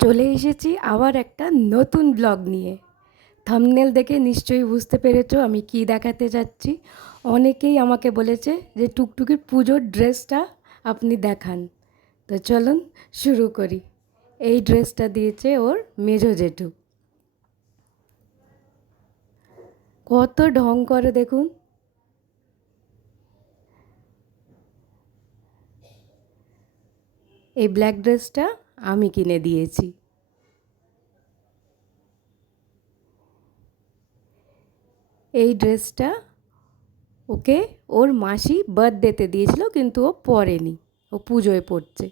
চলে এসেছি আবার একটা নতুন ব্লগ নিয়ে। থামনেল দেখে নিশ্চয়ই বুঝতে পেরেছ আমি কি দেখাতে যাচ্ছি। অনেকেই আমাকে বলেছে যে টুকটুকির পুজোর ড্রেসটা আপনি দেখান। তো চলুন শুরু করি। এই ড্রেসটা দিয়েছে ওর মেজো জেঠু। কত ঢং করে দেখুন। এই ব্ল্যাক ড্রেসটা আমি কিনে দিয়েছি। এই ড্রেসটা ওকে ওর মাসি বার্থডেতে দিয়েছিল, কিন্তু ও পরেনি। ও পুজোয় পড়ছে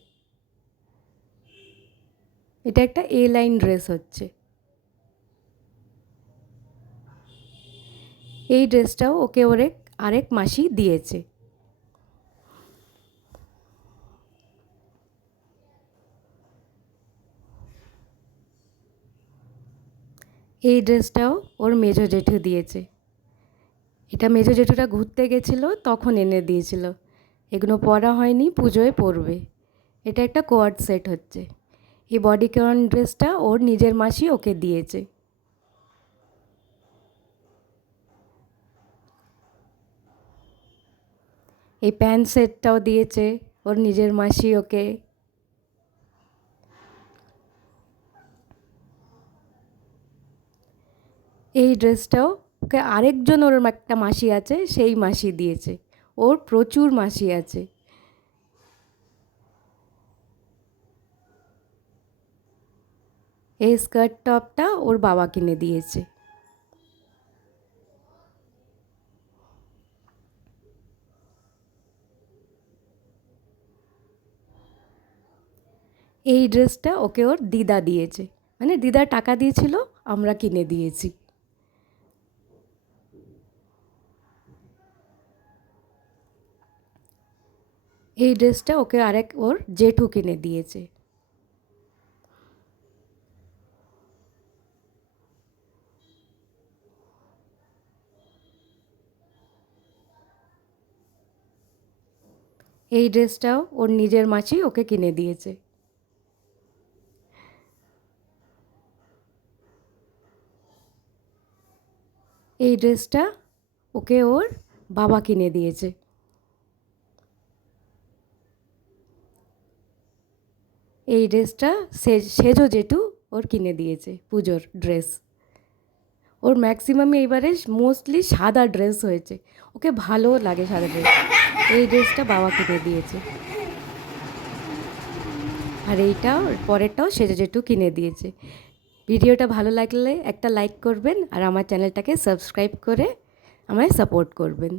এটা একটা এ লাইন ড্রেস হচ্ছে। এই ড্রেসটাও ওকে ওরে আরেক মাসি দিয়েছে। এই ড্রেসটাও ওর মেজো জেঠু দিয়েছে। এটা মেজো জেঠুটা ঘুরতে গেছিল, তখন এনে দিয়েছিল। এগুলো পরা হয়নি, পুজোয় পরবে। এটা একটা কোয়াড সেট হচ্ছে। এই বডি কন ড্রেসটা ওর নিজের মাসি ওকে দিয়েছে। এই প্যান্ট সেটটাও দিয়েছে ওর নিজের মাসি ওকে। এই ড্রেসটাও ওকে আরেকজন ওর একটা মাসি আছে, সেই মাসি দিয়েছে। ওর প্রচুর মাসি আছে। এই স্কার্ট টপটা ওর বাবা কিনে দিয়েছে। এই ড্রেসটা ওকে ওর দিদা দিয়েছে। মানে দিদা টাকা দিয়েছিল, আমরা কিনে দিয়েছি। এই ড্রেসটা ওকে আরেক ওর জেঠু কিনে দিয়েছে। এই ড্রেসটাও ওর নিজের মাসি ওকে কিনে দিয়েছে। এই ড্রেসটা ওকে ওর বাবা কিনে দিয়েছে। এই ড্রেসটা সেজো জেঠু ওর কিনে দিয়েছে, পুজোর ড্রেস। ওর ম্যাক্সিমাম এইবারে মোস্টলি সাদা ড্রেস হয়েছে। ওকে ভালো লাগে সাদা ড্রেস। এই ড্রেসটা বাবা কিনে দিয়েছে। আর এইটাও পরেরটাও সেজো জেঠু কিনে দিয়েছে। ভিডিওটা ভালো লাগলে একটা লাইক করবেন আর আমার চ্যানেলটাকে সাবস্ক্রাইব করে আমায় সাপোর্ট করবেন।